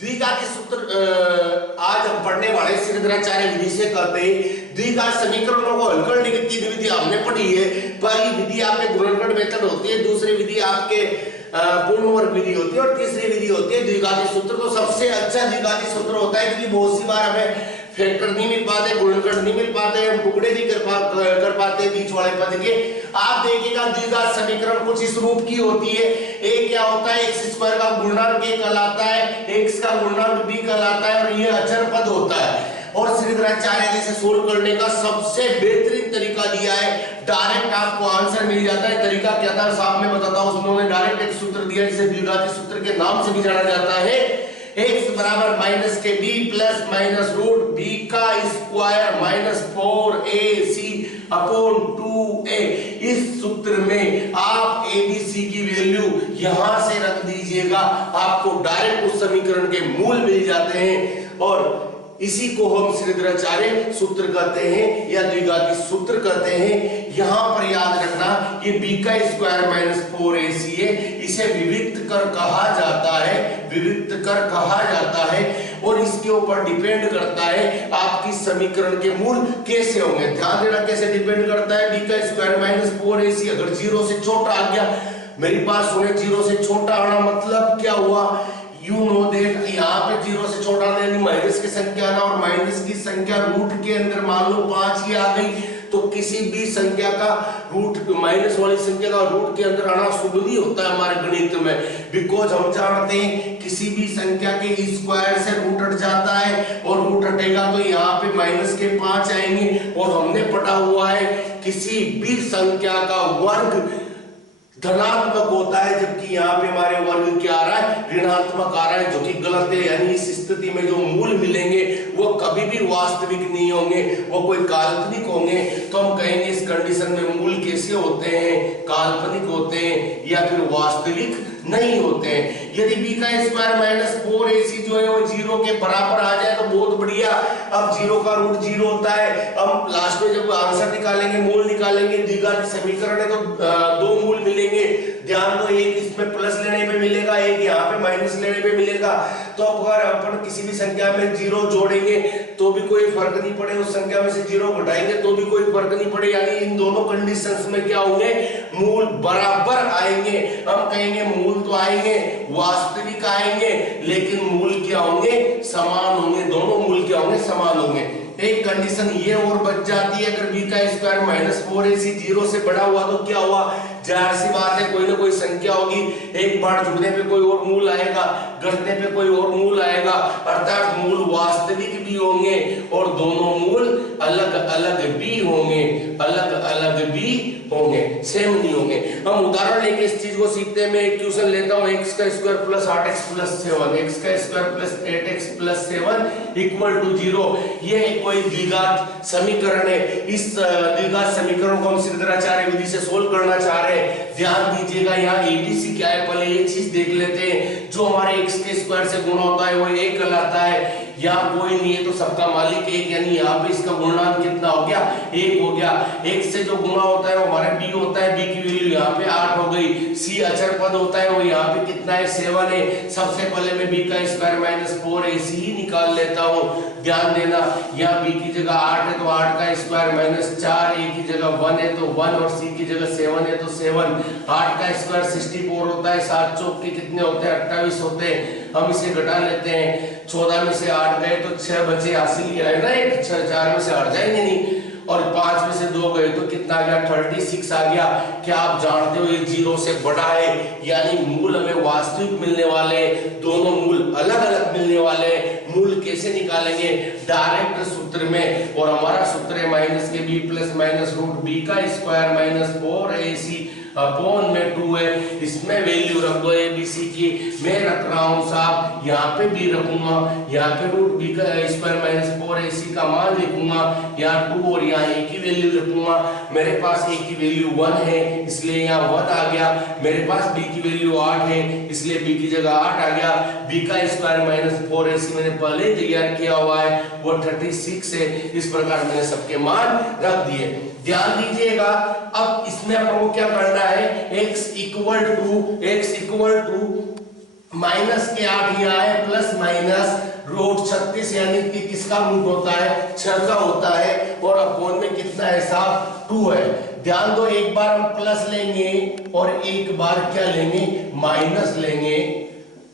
द्विघाती सूत्र आज हम पढ़ने वाले श्रीधराचार्य विधि से करते हैं। द्विघात समीकरणों को हल करने की तीन विधि हमने पढ़ी है। पहली विधि आपके गुणनखंड मेथड होती है, दूसरी विधि आपके पूर्ण वर्ग विधि होती है और तीसरी विधि होती है द्विघाती सूत्र। तो सबसे अच्छा द्विघाती सूत्र होता है, क्योंकि बहुत सी बार हमें फैक्टर नहीं मिल पाते, गुणनखंड नहीं मिल पाते, हम टुकड़े नहीं कर पाते बीच वाले पद के। आप देखिएगा द्विघात समीकरण कुछ इस रूप की होती है। एक क्या होता है, एक्स स्क्वायर का गुणनखंड a कहलाता है, एक्स का गुणनखंड b कहलाता है और ये अचर पद होता है। और श्रीधराचार्य ने इसे सोल्व करने का सबसे बेहतरीन तरीका दिया है, डायरेक्ट आपको आंसर मिल जाता है। तरीका क्या था साहब मैं बताता हूं। उसमें डायरेक्ट एक सूत्र दिया जिसे द्विघाती सूत्र के नाम से भी जाना जाता है। x बराबर माइनस के b plus minus root b का square minus 4ac upon 2a। इस सूत्र में आप abc की वैल्यू यहां से रख दीजिएगा, आपको डायरेक्ट उस समीकरण के मूल मिल जाते हैं और इसी को हम श्रीधराचार्य सूत्र कहते हैं या द्विघाती सूत्र कहते हैं। यहां पर याद रखना ये b का स्क्वायर माइनस 4ac है, इसे विविक्त कर कहा जाता है, विविक्त कर कहा जाता है और इसके ऊपर डिपेंड करता है आपकी समीकरण के मूल कैसे होंगे। ध्यान देना कैसे डिपेंड करता है। b का स्क्वायर माइनस 4ac अगर 0 से छोटा आ गया, मेरी बात सुने, 0 से छोटा आना मतलब क्या हुआ, यू नो दैट यहाँ पे 0 से छोटा यानी माइनस की संख्या आना, और माइनस की संख्या रूट के अंदर मान लो 5 ही आ गई, तो किसी भी संख्या का रूट, माइनस वाली संख्या का रूट के अंदर आना शुभ नहीं होता है हमारे गणित में। बिकॉज हम जानते हैं किसी भी संख्या के स्क्वायर से रूट हट जाता है और रूट हटेगा तो यहाँ पे माइनस के 5 आएंगे। और हमने पढ़ा हुआ है किसी भी संख्या का वर्ग धनात्मक होता है, जबकि यहाँ पे हमारे वर्ग क्या आ रहा है, ऋणात्मक आ रहा है, जो कि गलत है। यानी इस स्थिति में जो मूल मिलेंगे वो कभी भी वास्तविक नहीं होंगे, वो कोई काल्पनिक होंगे। तो हम कहेंगे इस कंडीशन में मूल कैसे होते हैं, काल्पनिक होते हैं या फिर वास्तविक नहीं होते हैं। यदि b का स्क्वायर माइनस 4ac जो है वो 0 के बराबर आ जाए तो बहुत बढ़िया। अब 0 का रूट 0 होता है। अब लास्ट में जब आंसर निकालेंगे, मूल निकालेंगे, द्विघाती समीकरण है तो दो मूल मिलेंगे। ध्यान दो, एक इसमें प्लस लेने पे मिलेगा, एक यहाँ पे माइनस लेने पे मिलेगा। तो अगर अपन किसी भी संख्या में 0 जोड़ेंगे तो भी कोई फर्क नहीं पड़े, उस संख्या में से 0 घटाएंगे तो भी कोई फर्क नहीं पड़े। यानी इन दोनों कंडीशंस में क्या होंगे, मूल बराबर आएंगे। हम कहेंगे मूल तो आएंगे, वास्तविक आएंगे, लेकिन मूल क्या होंगे, समान होंगे। दोनों मूल क्या होंगे, समान होंगे। एक कंडीशन ये और बच जाती है, अगर b का स्क्वायर माइनस 4ac 0 से बड़ा हुआ तो क्या हुआ, जाहिर सी बात है कोई ना कोई संख्या होगी, एक बार जुड़ने पे कोई और मूल आएगा, घटने पे कोई और मूल आएगा, अर्थात मूल वास्तविक भी होंगे और दोनों मूल अलग अलग भी होंगे, अलग अलग भी होंगे, सेम नहीं होंगे। हम उदाहरण लेके इस चीज को सीखते हैं। मैं एक क्वेश्चन लेता हूं, x का square plus 8x plus 7, x का square plus 8x plus 7 equal to 0। ये कोई द्विघात समीकरण है। इस द्विघात समीकरण को हम श्रीधराचार्य विधि से सोल्व करना चाह रहे हैं। ध्यान दीजिएगा यहाँ एबीसी क्या है, पहले ये चीज देख लेते हैं। जो हमारे x के स्क्वायर से गुणा होता है वो 1 कहलाता है। यहाँ कोई नहीं है तो सबका मालिक 1, यानी यहाँ पे इसका गुणनखंड कितना हो गया, 1 हो गया। x से जो गुणा होता है वो हमारा b होता है, b की वैल्यू यहाँ पे 8 हो गई। c अचर पद होता है वो यहाँ पे कितना है, 7 है। सबसे पहले मैं b का स्क्वायर माइनस 4ac ही निकाल लेता हूँ। ध्यान देना, यहाँ b की जगह 8 है तो 8 का स्क्वायर माइनस 4, a की जगह 1 है तो 1 और c की जगह 7 है तो 7। 8 का स्क्वायर 64 होता है, 7 चौक के कितने होते हैं, 28 होते हैं। हम इसे घटा लेते हैं, 14 में से 8 गए तो 6 बचे, हासिल किया है ना, एक 4 में से 8 जाएंगे नहीं, और 5 में से 2 गए तो कितना आ गया, 36 आ गया। क्या आप जानते हो ये 0 से बड़ा है, यानी मूल हमें वास्तविक मिलने वाले, दोनों मूल अलग अलग मिलने वाले। मूल कैसे निकालेंगे, डायरेक्ट सूत्र में, और हमारा सूत्र है माइनस के b plus minus root b का स्क्वायर माइनस 4ac अपॉन में 2 है। इसमें वैल्यू रख दो एबीसी की, मैं रख रहा हूं साहब, यहाँ पे भी रखूंगा, यहाँ पे रूट b का स्क्वायर माइनस 4ac का मान लिखूंगा, यहाँ 2 और यहाँ a की वैल्यू रखूंगा। मेरे पास a की वैल्यू 1 है इसलिए यहाँ 1 आ गया। मेरे पास b की वैल्यू 8 है इसलिए b की जगह 8 आ गया। b का स्क्वायर माइनस 4ac मैंने पहले तैयार किया हुआ है, वो 36 है। इस प्रकार मैंने सबके मान रख दिए। ध्यान दीजिएगा, अब इसमें अपन को क्या करना है, x इक्वल टू माइनस के 8 यहाँ है, प्लस माइनस रूट 36 यानी कि किसका रूट होता है, 6 का होता है, और अपॉन में कितना है साहब 2 है। ध्यान दो, एक बार हम प्लस लेंगे और एक बार क्या लेंगे, माइनस लेंगे।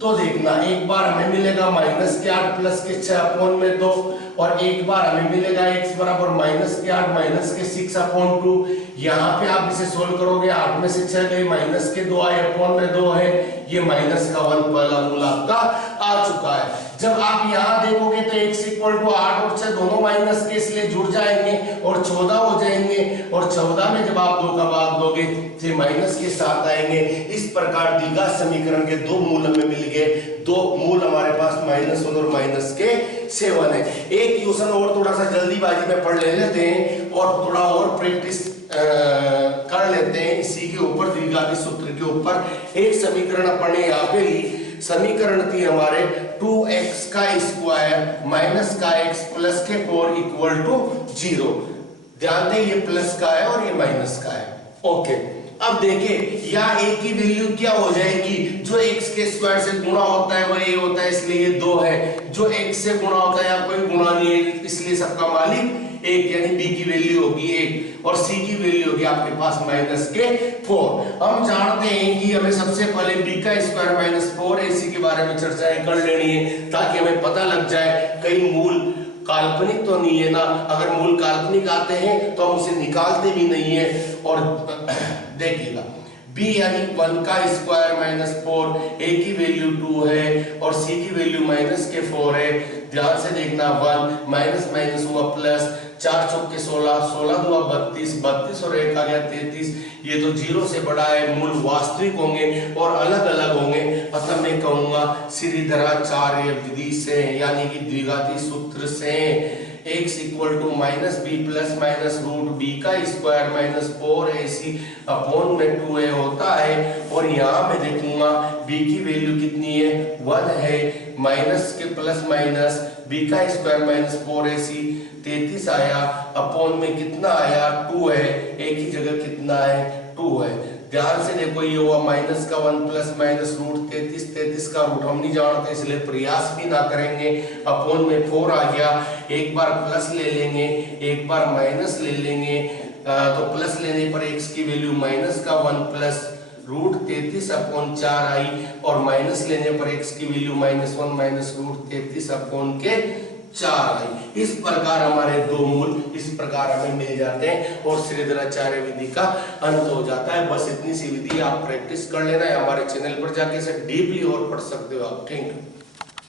तो देखना, एक बार हमें मिलेगा माइनस के 8 प्लस के 6 अपॉन में 2, और एक बार हमें मिलेगा x बराबर माइनस के 8 माइनस के 6 अपॉन 2। यहाँ पे आप इसे सोल्व करोगे, 8 में से 6 गए, माइनस के 2 आए, अपॉन में 2 है, ये माइनस का 1 पहला मूल आपका आ चुका है। जब आप यहाँ देखोगे तो x इक्वल टू 8 और 6 दोनों माइनस के इसलिए जुड़ जाएंगे और 14 हो जाएंगे, और 14 में जब आप 2 का भाग दोगे तो माइनस के साथ आएंगे। इस प्रकार द्विघात समीकरण के दो मूल हमें मिल गए। दो मूल हमारे पास -1 और -7 है। एक क्वेश्चन और थोड़ा सा जल्दीबाजी में पढ़ लेते हैं और थोड़ा और प्रैक्टिस कर लेते हैं इसी के ऊपर, द्विघाती सूत्र के ऊपर। एक समीकरण अपने यहाँ पे ली, समीकरण थी हमारे 2x का स्क्वायर माइनस का x प्लस के 4 इक्वल टू 0। ध्यान दें, ये प्लस का है और ये माइनस का है। ओके, अब देखिए यहाँ a की वैल्यू क्या हो जाएगी, जो x के स्क्वायर से गुणा होता है वह a होता है, इसलिए ये 2 है। जो x से गुणा होता है या कोई गुणा नहीं है, इसलिए सबका मालिक 1, यानी b की वैल्यू होगी 1 और c की वैल्यू होगी आपके पास -4। हम जानते हैं कि हमें सबसे पहले b का स्क्वायर -4 ac के बारे में चर्चा कर लेनी है, ताकि हमें पता लग जाए कहीं मूल काल्पनिक तो नहीं है ना। अगर मूल काल्पनिक आते हैं तो हम उसे निकालते भी नहीं है। और देखिएगा, b यानी 1 का स्क्वायर -4, a की वैल्यू 2 है और c की वैल्यू -4 है। ध्यान से देखना, 1 माइनस माइनस हुआ प्लस, 4 चौके 16, 16 दुआ 32, 32 और 1 आ गया 33। ये तो 0 से बड़ा है, मूल वास्तविक होंगे और अलग अलग होंगे। अतः मैं कहूंगा श्रीधराचार्य विधि से यानी कि द्विघाती सूत्र से x equal to -b plus minus root b का स्क्वायर -4ac अपॉन में 2a होता है। और यहाँ मैं देखूंगा b की वैल्यू कितनी है, 1 है, माइनस के प्लस माइनस b का स्क्वायर -4ac 33 आया, अपॉन में कितना आया 2 है, a की जगह कितना है 2 है। ध्यान से देखो, ये हुआ माइनस का 1 प्लस माइनस रूट 33 का रूट हम नहीं जानते, इसलिए प्रयास भी ना करेंगे। अपॉन में 4 आ गया, एक बार प्लस ले लेंगे, एक बार माइनस ले लेंगे, तो प्लस लेने पर x की वैल्यू माइनस का 1 प्लस रूट 33 अपॉन 4 आई, और माइनस लेने पर x की वैल्यू -1 माइनस रूट 33 अपॉन के 4 आई। इस प्रकार हमारे दो मूल इस प्रकार हमें मिल जाते हैं और श्रीधराचार्य विधि का अंत हो जाता है। बस इतनी सी विधि आप प्रैक्टिस कर लेना है। हमारे चैनल पर जाके इसे डीपली और पढ़ सकते हो आप। Thank you.